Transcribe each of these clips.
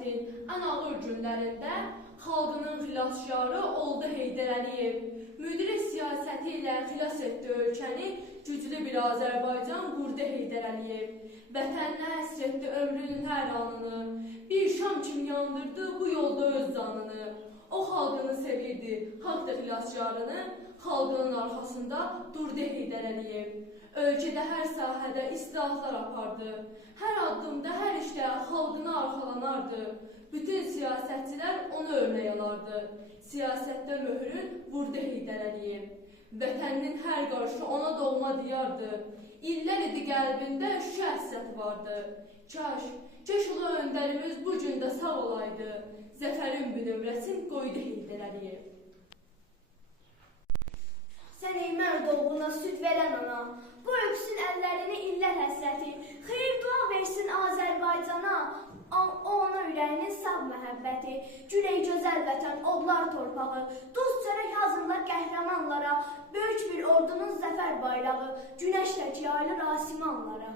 siyasətin ən ağır günlərində xalqının xilaskarı oldu Heydər Əliyev. Müdiri siyasəti ilə xilas etdi ölkəni, güclü bir Azərbaycan qurdu Heydər Əliyev. Vətəninə həsr etdi ömrünün hər anını, bir şam kimi yandırdı bu yolda öz canını. O xalqını sevirdi, xalq da xilaskarını, xalqının arxasında durdu Heydər Əliyev. Ölkədə hər sahədə islahatlar apardı. Hər addımda, hər işdə xalqına arxalanardı. Bütün siyasətçilər onu örnək alardı. Siyasətdə möhrün vurdu Heydər Əliyev. Vətəninin hər qarşı ona doğma diyardı. İllər idi qəlbində şüşə həsrəti vardı. Kaş ulu öndərimiz bu gün də sağ olaydı. Zəfərin bünövrəsin qoydu Heydər Əliyev. Sən eymər doğuna süd verən ana, bu öpsün əllərini illər həsrəti, xeyir dua versin Azərbaycana, o ona ürəyinin sağ məhəbbəti, güley gözəl vətən, odlar torpağı, duz çörək hazırlar qəhrəmanlara, böyük bir ordunun zəfər bayrağı, günəşlə yayılır asimanlara.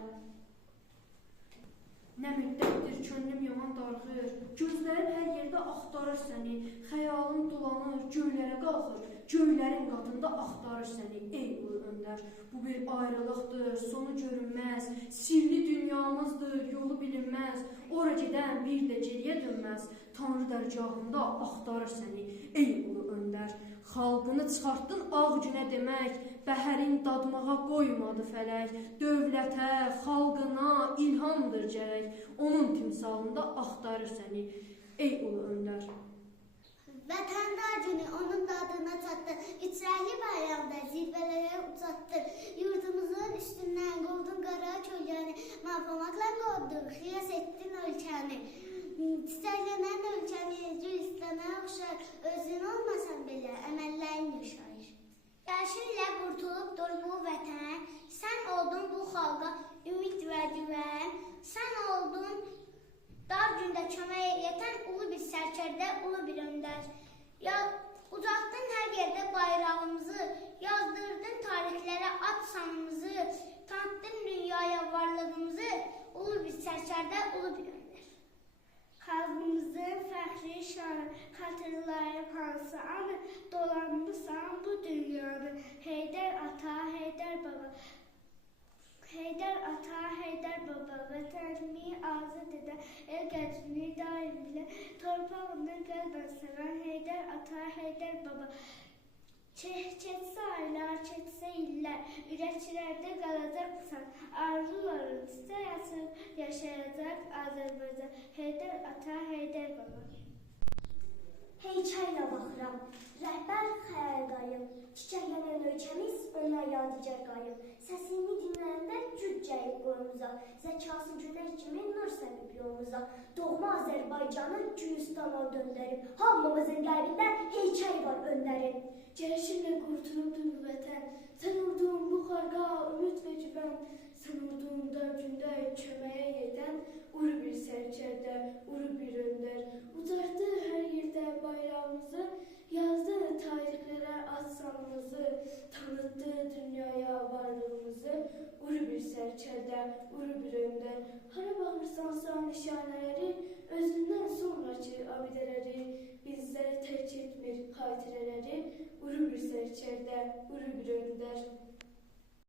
Nə müddətdir könlüm yaman darğır, gözlərim hər yerdə axtarır səni, xəyalım dolanır, göylərə qalxır, göylərin qatında axtarır səni, ey ulu öndər. Bu bir ayrılıqdır, sonu görünməz, sirli dünyamızdır, yolu bilinməz, ora gedən bir də geriyə dönməz, Tanrı dərgahında axtarır səni, ey ulu öndər. Xalqını çıxartdın ağ günə demək, bəhərin dadmağa qoymadı fələk, dövlətə, xalqına ilhamdır gərək, onun timsalında axtarır səni, ey ulu öndər. Vətəndar günü onun dadına çatdı, içrəkli bayramda zirvələrə uçatdır, yurdumuzun üstündən qovdun qara kölgəni, mağlamakla qovdun, xilas etdin ölkəni. Çiçəklənən ölkəni Gülistana oxşar, özün olmasan belə əməllərin yaşayır. Yaşınla qurtulubdur bu vətən, sən oldun bu xalqa ümid və güvən, sən oldun dar gündə kömək yetən ulu bir sərkərdə, ulu bir öndər. Ucaqdın hər yerdə bayrağımızı, yazdırdın tarixlərə ad sanımızı, tanıtdın dünyaya varlığımızı, ulu bir sərkərdə, ulu bir öndər. Xalqımızın fəxri şanı, xatırlayıb hansı anı, dolanmışsan bu dünyanı, Heydər ata, Heydər baba. Heydər ata, Heydər baba, vətənini azad edən, el qədrini daim bilə, torpağını qəlbən sevən, Heydər ata, Heydər baba. Keçsə aylar, keçsə illər, ürəklərdə qalacaqsan, arzuların çiçək açıb, yaşayacaq Azərbaycan, Heydər ata, Heydər baba. Heykəylə baxıram, rəhbər xəyal qayım, çiçəklənən ölkəmiz ona yadigar qayım, səsini dinləyəndə güc cəyib boyumuza, zəkası günək kimi nur səbib yolumuza, doğma Azərbaycanı Gülistana döndərib, hamımızın qəlbində heykəl var öndərin. Gəlişinlə qurtulubdur bu vətən, sən urduğun bu xalqa ümid və güvən, sən urduğun dar gündə köməyə yedən, ulu bir sərkərdə, ulu bir öndər, ucaqdı hər yerdə bayrağımızı, yazdı tarixlərə ad sanımızı, tanıtdı dünyaya varlığımızı, ulu bir sərkərdə, ulu bir öndər. Hara baxırsansa nişanələri, özündən sonraki abidələri, bizləri tərk etmir xatirələri, ulu bir sərkərdə, ulu bir öndər.